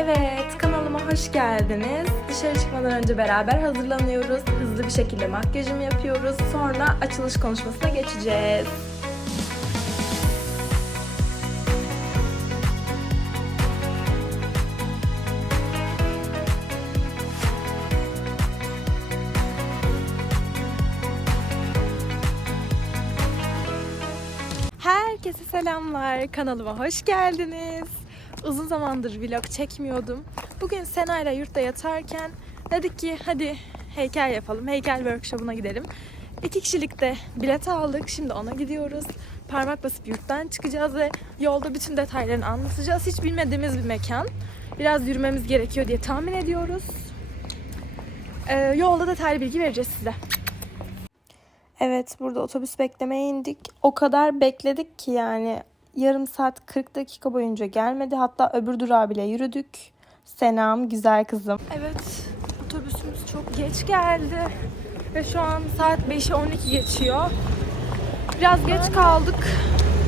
Evet, kanalıma hoş geldiniz. Dışarı çıkmadan önce beraber hazırlanıyoruz. Hızlı bir şekilde makyajımı yapıyoruz. Sonra açılış konuşmasına geçeceğiz. Herkese selamlar. Kanalıma hoş geldiniz. Uzun zamandır vlog çekmiyordum. Bugün Sena ile yurtta yatarken dedik ki hadi heykel yapalım. Heykel workshop'una gidelim. İki kişilik de bilet aldık. Şimdi ona gidiyoruz. Parmak basıp yurttan çıkacağız ve yolda bütün detaylarını anlatacağız. Hiç bilmediğimiz bir mekan. Biraz yürümemiz gerekiyor diye tahmin ediyoruz. Ee, yolda detaylı bilgi vereceğiz size. Evet burada otobüs beklemeye indik. O kadar bekledik ki yani yarım saat 40 dakika boyunca gelmedi. Hatta öbür durağa bile yürüdük. Senam güzel kızım. Evet otobüsümüz çok geç geldi. Ve şu an saat 5'e 12 geçiyor. Biraz geç kaldık.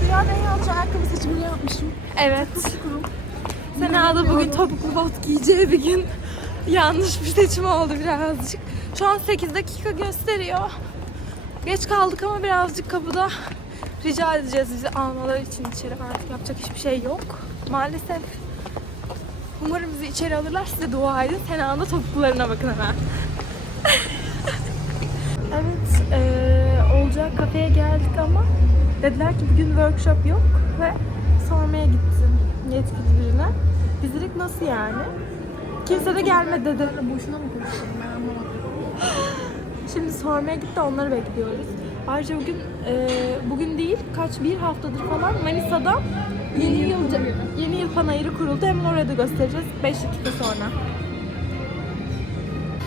Dünyada en yalnızca ayakkabı seçimini yapmışım. Evet. Sena da bugün topuklu bot giyeceği bir gün. Yanlış bir seçim oldu birazcık. Şu an 8 dakika gösteriyor. Geç kaldık ama birazcık kapıda rica edeceğiz bizi almaları için içeri. Artık yapacak hiçbir şey yok. Maalesef. Umarım bizi içeri alırlar. Size dua edin. Sena'nın da topuklularına bakın hemen. evet. eee, olacak kafeye geldik ama dediler ki bugün workshop yok ve sormaya gittim yetkili birine. Biz dedik nasıl yani? Kimse de gelmedi dedi. Boşuna mı konuşuyorum ben anlamadım. Şimdi sormaya gitti onları bekliyoruz. Ayrıca bugün e, bugün değil kaç bir haftadır falan Manisa'da yeni yıl yeni yıl panayırı kuruldu. Hemen oraya da göstereceğiz 5 dakika sonra.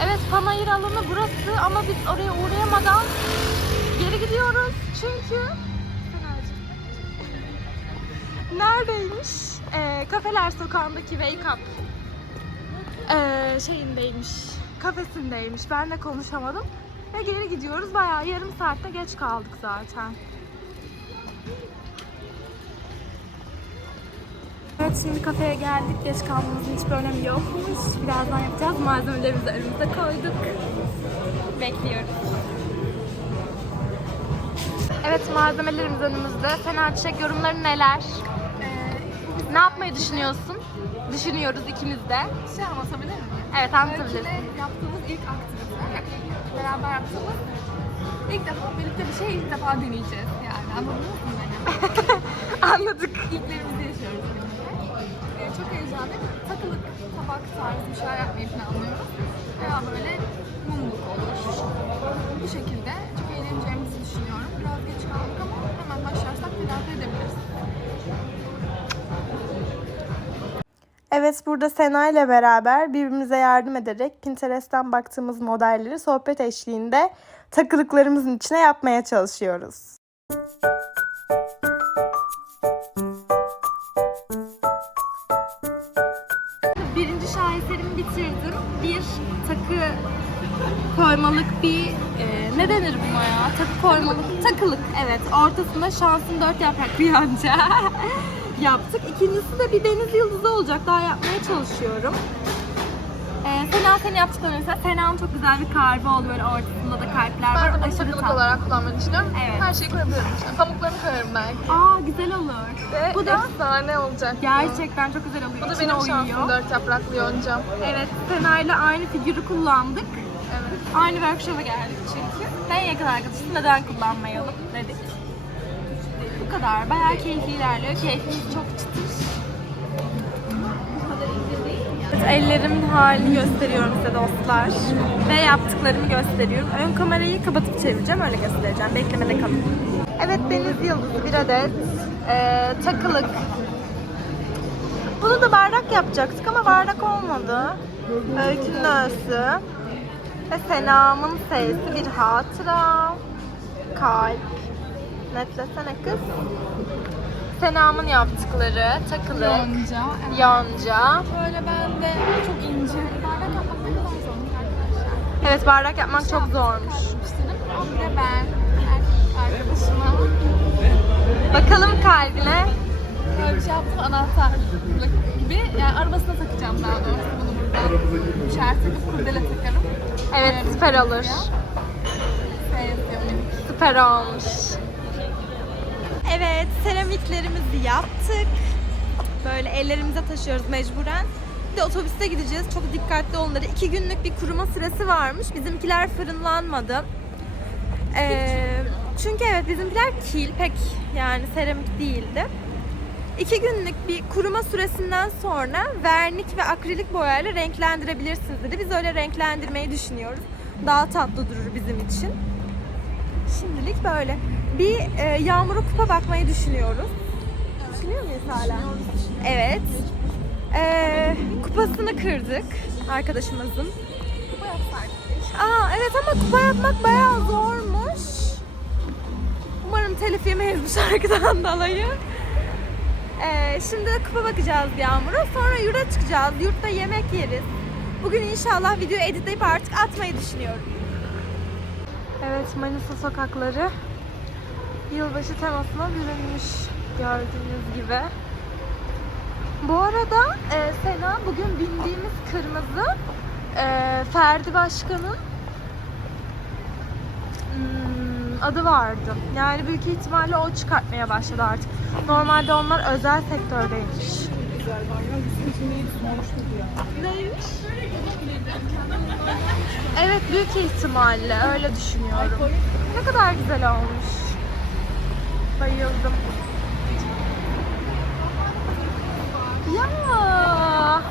Evet panayır alanı burası ama biz oraya uğrayamadan geri gidiyoruz. Çünkü neredeymiş? E, Kafeler Sokağı'ndaki Wake Up e, şeyindeymiş. Kafesindeymiş. Ben de konuşamadım. Ve geri gidiyoruz. Bayağı yarım saatte geç kaldık zaten. Evet şimdi kafeye geldik. Geç kalmamızın hiçbir önemi yokmuş. Birazdan yapacağız. Malzemelerimizi önümüze koyduk. Bekliyoruz. Evet malzemelerimiz önümüzde. Fena çiçek yorumların neler? Ne yapmayı düşünüyorsun? Düşünüyoruz ikimiz de. Şey anlatabilir miyim? Evet anlatabilirsin. Öykü'yle yaptığımız ilk aktivite. Beraber yaptığımız ilk defa birlikte bir şey ilk defa deneyeceğiz yani. Anladınız mı beni? Anladık. İlklerimizi yaşıyoruz. Ee, çok heyecanlıyım. Takılık, tabak tarzı bir şeyler yapmayı planlıyoruz. Veya böyle mumluk olur. Bu şekilde çok eğleneceğimizi düşünüyorum. Biraz geç kaldık ama hemen başlarsak telafi edebiliriz. Evet burada Sena ile beraber birbirimize yardım ederek Pinterest'ten baktığımız modelleri sohbet eşliğinde takılıklarımızın içine yapmaya çalışıyoruz. Birinci şaheserimi bitirdim. Bir takı koymalık bir e, ne denir buna ya? Takı koymalık takılık evet. Ortasında şansın dört yaprak bir yonca yaptık. İkincisi de bir deniz yıldızı olacak. Daha yapmaya çalışıyorum. Ee, Sena seni yaptıklarını mesela Sena'nın çok güzel bir kalbi oldu böyle ortasında da kalpler var. Ben de bunu Aşırı takılık tatlı. olarak kullanmayı düşünüyorum. Evet. Her şeyi koyabilirim işte. Pamuklarını koyarım belki. Aa güzel olur. Ve Bu da efsane olacak. gerçekten çok güzel oluyor. Bu da İçine benim uyuyor. şansım dört yapraklı yoncam. Evet, Sena ile aynı figürü kullandık. Evet. Aynı workshop'a geldik çünkü. En yakın arkadaşım neden kullanmayalım dedik. Bu kadar. Bayağı keyifli ilerliyor. Keyfimiz çok çıtır. Ellerimin halini gösteriyorum size dostlar. Ve yaptıklarımı gösteriyorum. Ön kamerayı kapatıp çevireceğim. Öyle göstereceğim. Beklemede kalın. Evet deniz yıldızı bir adet. Ee, takılık. Bunu da bardak yapacaktık ama bardak olmadı. Öykünün öğüsü. Ve Sena'mın sesi bir hatıra. Kalp. Netlesene kız. Sena'mın yaptıkları takılık. Yonca. Evet. Yonca. Böyle ben de çok ince. Bardak yapmak ne kadar zormuş arkadaşlar. Evet bardak yapmak çok zormuş. Bir de ben erkek arkadaşıma Bakalım kalbine. böyle bir şey yaptım. anahtar gibi yani arabasına takacağım daha doğrusu bunu burada. İçeri takıp kurdele takarım. Evet Koyarım süper olur. Süper olmuş. Evet, seramiklerimizi yaptık. Böyle ellerimize taşıyoruz mecburen. Bir de otobüste gideceğiz. Çok dikkatli onları. İki günlük bir kuruma süresi varmış. Bizimkiler fırınlanmadı. Ee, çünkü evet bizimkiler kil pek yani seramik değildi. İki günlük bir kuruma süresinden sonra vernik ve akrilik boyayla renklendirebilirsiniz dedi. Biz öyle renklendirmeyi düşünüyoruz. Daha tatlı durur bizim için. Şimdilik böyle. Bir e, yağmuru kupa bakmayı düşünüyoruz. Düşünüyor muyuz hala? Evet. E, kupasını kırdık arkadaşımızın. Kupa yapsaydık. Aa evet ama kupa yapmak bayağı zormuş. Umarım telif yemeyiz bu şarkıdan dolayı. Ee, şimdi kupa bakacağız Yağmur'a. Sonra yurda çıkacağız. Yurtta yemek yeriz. Bugün inşallah video editleyip artık atmayı düşünüyorum. Evet Manisa sokakları yılbaşı temasına bürünmüş gördüğünüz gibi. Bu arada e, Sena bugün bindiğimiz kırmızı e, Ferdi Başkan'ın hmm, adı vardı. Yani büyük ihtimalle o çıkartmaya başladı artık. Normalde onlar özel sektördeymiş. Neymiş? Evet büyük ihtimalle öyle düşünüyorum. Ne kadar güzel olmuş. Bayıldım. Ya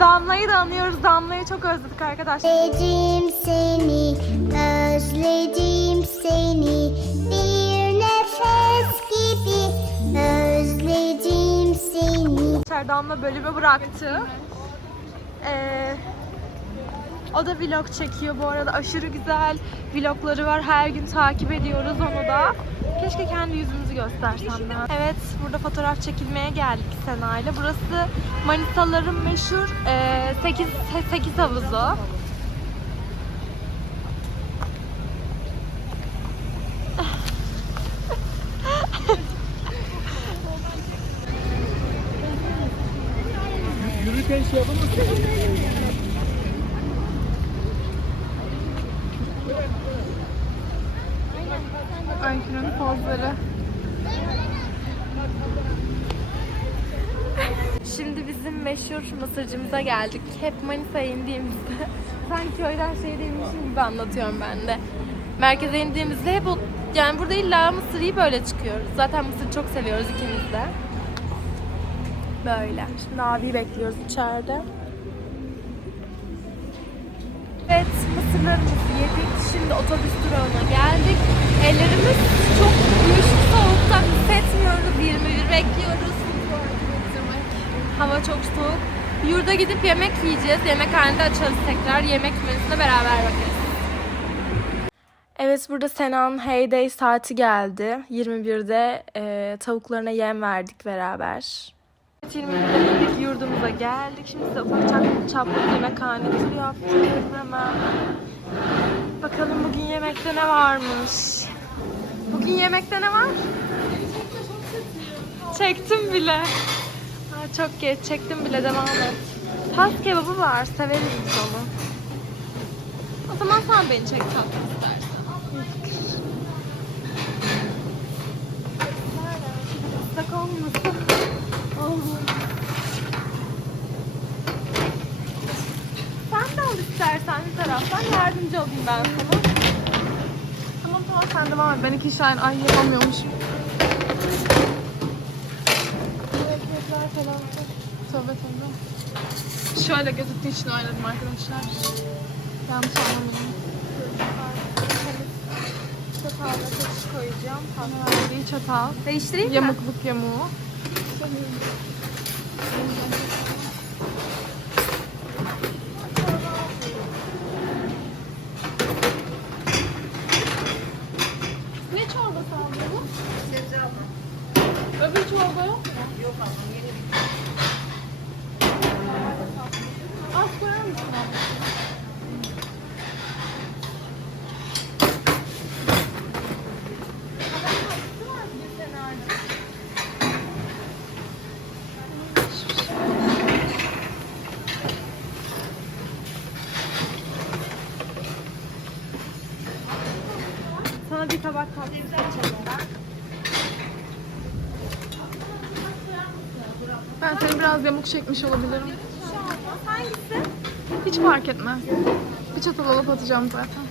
Damla'yı da anıyoruz. Damla'yı çok özledik arkadaşlar. Özledim seni, özledim seni Bir nefes gibi özledim seni Damla bölümü bıraktı. O da vlog çekiyor bu arada. Aşırı güzel vlogları var. Her gün takip ediyoruz onu da. Keşke kendi yüzümüzü göstersem de. Evet, burada fotoğraf çekilmeye geldik Sena'yla. Burası Manisaların meşhur 8 8 havuzu. Öykünün pozları. Şimdi bizim meşhur mısırcımıza geldik. Hep Manisa'ya indiğimizde sanki köyden şehirdeymişim gibi anlatıyorum ben de. Merkeze indiğimizde hep o, yani burada illa mısır yiyip böyle çıkıyoruz. Zaten mısır çok seviyoruz ikimiz de. Böyle. Şimdi abiyi bekliyoruz içeride. Evet, mısırlarımızı yedik. Şimdi otobüs durağına geldik. Ellerimiz çok uyuşuk soğuktan hissetmiyoruz. 21 bekliyoruz. Hava çok soğuk. Yurda gidip yemek yiyeceğiz. Yemekhanede açarız tekrar. Yemek menüsüne beraber bakarız. Evet burada Sena'nın heyday saati geldi. 21'de e, tavuklarına yem verdik beraber. 21'de gittik yurdumuza geldik. Şimdi size ufak çap- çaplı bir yemekhane turu yaptırıyorum hemen. Bakalım bugün yemekte ne varmış. Bugün yemekte ne var? Çektim bile. Ha, çok geç çektim bile devam et. Has kebabı var. Severiz biz onu. O zaman sen beni çek tatlım istersen. Islak olmasın. Oh. Sen de al bir taraftan yardımcı olayım ben sana. Tamam tamam sen devam et. Ben iki aynı ay yapamıyormuşum. Ekmekler falan. Tövbe tövbe. Şöyle gözüktüğü için oynadım arkadaşlar. Yanlış anlamayın. Çatalla kaşık koyacağım. Bir çatal. Değiştireyim mi? Yamukluk yamuğu. Ne Ben seni biraz yamuk çekmiş olabilirim. Hangisi? Hiç fark etmez. Bir çatal alıp atacağım zaten.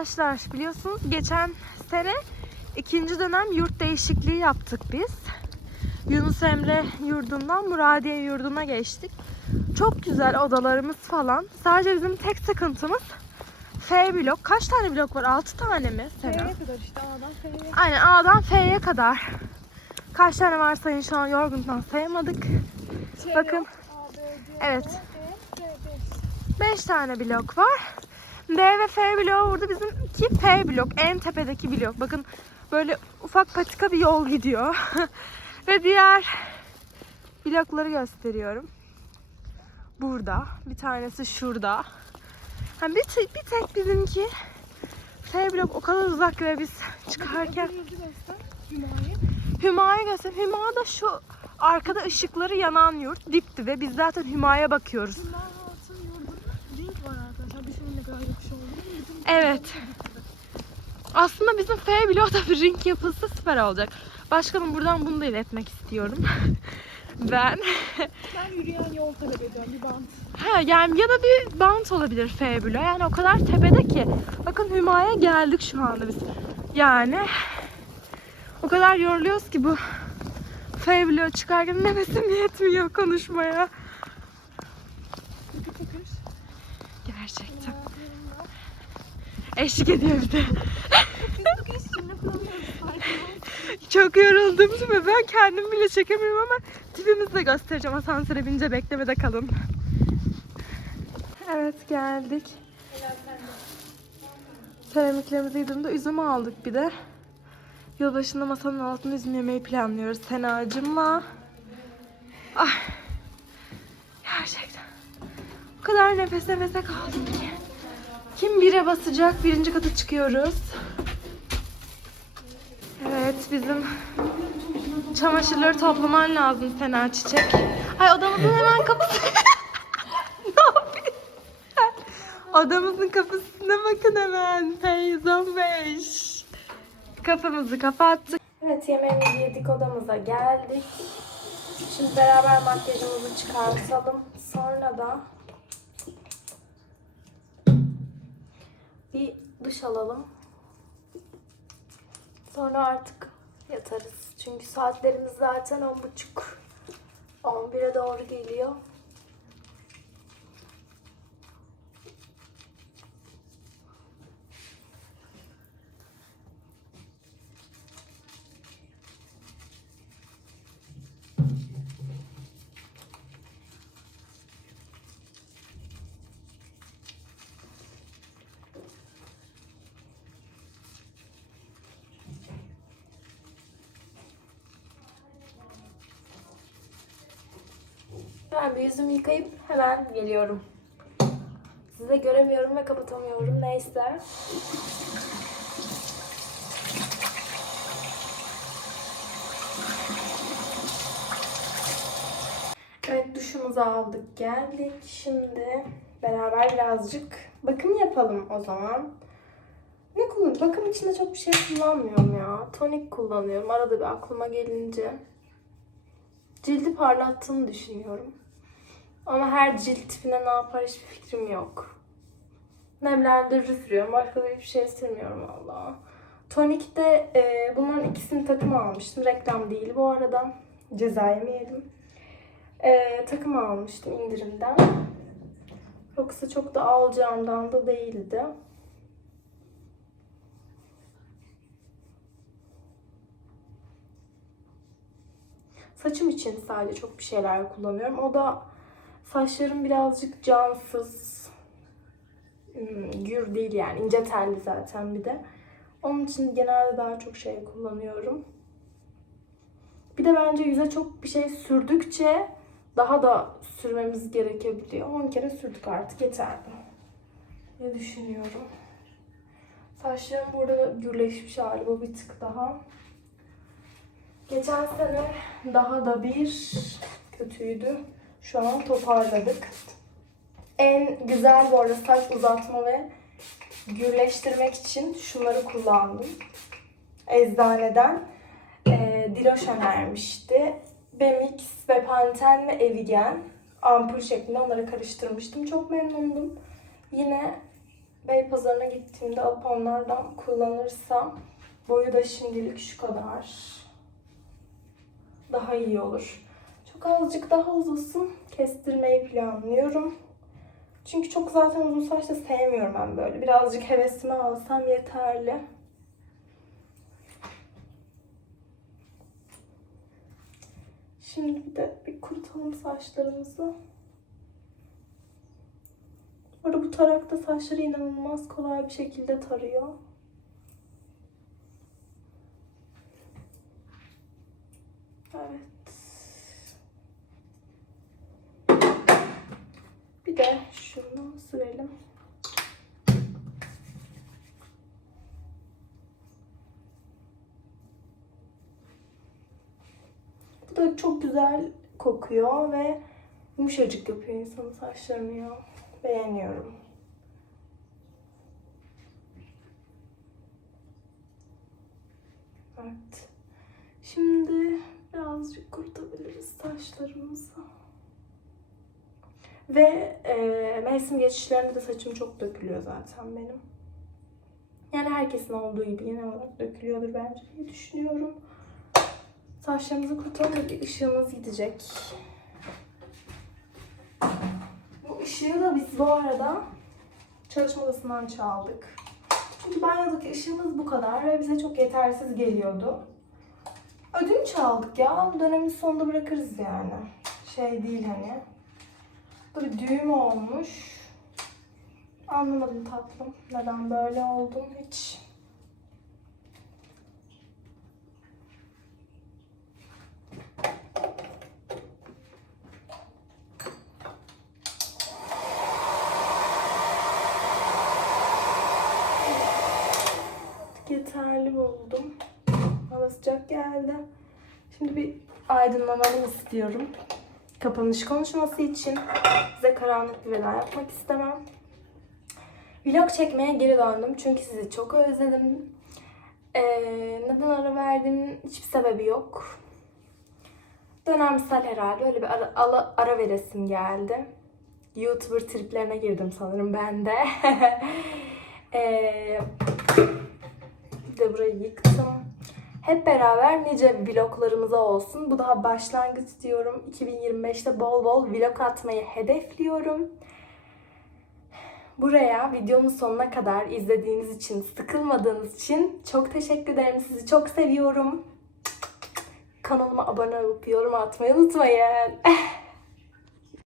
Arkadaşlar biliyorsunuz geçen sene ikinci dönem yurt değişikliği yaptık biz. Yunus Emre yurdundan Muradiye yurduna geçtik. Çok güzel odalarımız falan. Sadece bizim tek sıkıntımız F blok. Kaç tane blok var? 6 tane mi? Sena? kadar işte A'dan F'ye. Aynen A'dan F'ye kadar. Kaç tane var sayın şu an yorgunluktan sayamadık. Bakın. Evet. 5 tane blok var. D ve F bloğu burada bizim iki P blok. En tepedeki blok. Bakın böyle ufak patika bir yol gidiyor. ve diğer blokları gösteriyorum. Burada. Bir tanesi şurada. Ha, bir, tek, bir tek bizimki F blok o kadar uzak ve biz çıkarken Hüma'yı göster. Hüma da şu arkada ışıkları yanan yurt. Dip dibe. Biz zaten Hüma'ya bakıyoruz. Link var. Düşünün ne kadar yakış olduğunu. Evet. Aslında bizim F bloğu da bir ring yapılsa süper olacak. Başkanım buradan bunu da iletmek istiyorum. ben. Ben yürüyen yol talep ediyorum. Bir bant. Ha, yani ya da bir bant olabilir F bloğu. Yani o kadar tepede ki. Bakın Hüma'ya geldik şu anda biz. Yani o kadar yoruluyoruz ki bu F bloğu çıkarken nefesim yetmiyor konuşmaya. Gerçekten. Eşlik ediyor bir de. Çok yoruldum şimdi. Ben kendim bile çekemiyorum ama tipimizi de göstereceğim. Asansöre binince beklemede kalın. Evet geldik. Seramiklerimizi yediğimde üzüm aldık bir de. Yılbaşında masanın altında üzüm yemeyi planlıyoruz Sena'cımla. Ay. Gerçekten. O kadar nefes nefese kaldım ki. Kim bire basacak? Birinci kata çıkıyoruz. Evet bizim çamaşırları toplaman lazım Sena Çiçek. Ay odamızın hemen kapısı. ne yapıyorsun? Odamızın kapısına bakın hemen. Feyzon 5. Kapımızı kapattık. Evet yemeğimizi yedik odamıza geldik. Şimdi beraber makyajımızı çıkartalım. Sonra da bir duş alalım. Sonra artık yatarız. Çünkü saatlerimiz zaten 10.30 11'e doğru geliyor. Ben bir yüzümü yıkayıp hemen geliyorum. Size göremiyorum ve kapatamıyorum. Neyse. Evet duşumuzu aldık geldik. Şimdi beraber birazcık bakım yapalım o zaman. Ne kullan? Bakım içinde çok bir şey kullanmıyorum ya. Tonik kullanıyorum arada bir aklıma gelince. Cildi parlattığını düşünüyorum. Ama her cilt tipine ne yapar hiçbir fikrim yok. Nemlendirici sürüyorum. Başka da hiçbir şey sürmüyorum valla. Tonik'te e, bunların ikisini takım almıştım. Reklam değil bu arada. Ceza yemeyelim. E, takım almıştım indirimden. Yoksa çok da alacağımdan da değildi. Saçım için sadece çok bir şeyler kullanıyorum. O da saçlarım birazcık cansız. Hmm, gür değil yani ince telli zaten bir de. Onun için genelde daha çok şey kullanıyorum. Bir de bence yüze çok bir şey sürdükçe daha da sürmemiz gerekebiliyor. 10 kere sürdük artık yeterli. Ne düşünüyorum? Saçlarım burada gürleşmiş hali bu bir tık daha. Geçen sene daha da bir kötüydü. Şu an toparladık. En güzel bu arada saç uzatma ve gürleştirmek için şunları kullandım. Eczaneden e, Diloş önermişti. Bemix, Bepanten ve Evigen ampul şeklinde onları karıştırmıştım. Çok memnundum. Yine Beypazarı'na gittiğimde alıp onlardan kullanırsam boyu da şimdilik şu kadar. Daha iyi olur. Azıcık daha uzasın. Kestirmeyi planlıyorum. Çünkü çok zaten uzun saç da sevmiyorum ben böyle. Birazcık hevesimi alsam yeterli. Şimdi bir de bir kurutalım saçlarımızı. Burada bu tarakta saçları inanılmaz kolay bir şekilde tarıyor. Evet. Bir de şunu sürelim. Çok güzel kokuyor ve yumuşacık yapıyor insanın saçlarını ya. Beğeniyorum. Evet. Şimdi birazcık kurutabiliriz saçlarımızı. Ve e, mevsim geçişlerinde de saçım çok dökülüyor zaten benim. Yani herkesin olduğu gibi genel olarak dökülüyordur bence diye düşünüyorum. Saçlarımızı bir ışığımız gidecek. Bu ışığı da biz bu arada çalışma odasından çaldık. Çünkü banyodaki ışığımız bu kadar ve bize çok yetersiz geliyordu. Ödünç aldık ya. Bu dönemin sonunda bırakırız yani. Şey değil hani. Bir düğüm olmuş. Anlamadım tatlım. Neden böyle oldum hiç. Yeterli buldum. Hava geldi. Şimdi bir aydınlanalım istiyorum. Kapanış konuşması için size karanlık bir veda yapmak istemem. Vlog çekmeye geri döndüm çünkü sizi çok özledim. Ee, neden ara verdiğimin hiçbir sebebi yok. Dönemsel herhalde öyle bir ara, ara, ara veresim geldi. YouTuber triplerine girdim sanırım ben de. ee, bir de burayı yıktım. Hep beraber nice vloglarımıza olsun. Bu daha başlangıç diyorum. 2025'te bol bol vlog atmayı hedefliyorum. Buraya videonun sonuna kadar izlediğiniz için, sıkılmadığınız için çok teşekkür ederim. Sizi çok seviyorum. Kanalıma abone olup yorum atmayı unutmayın.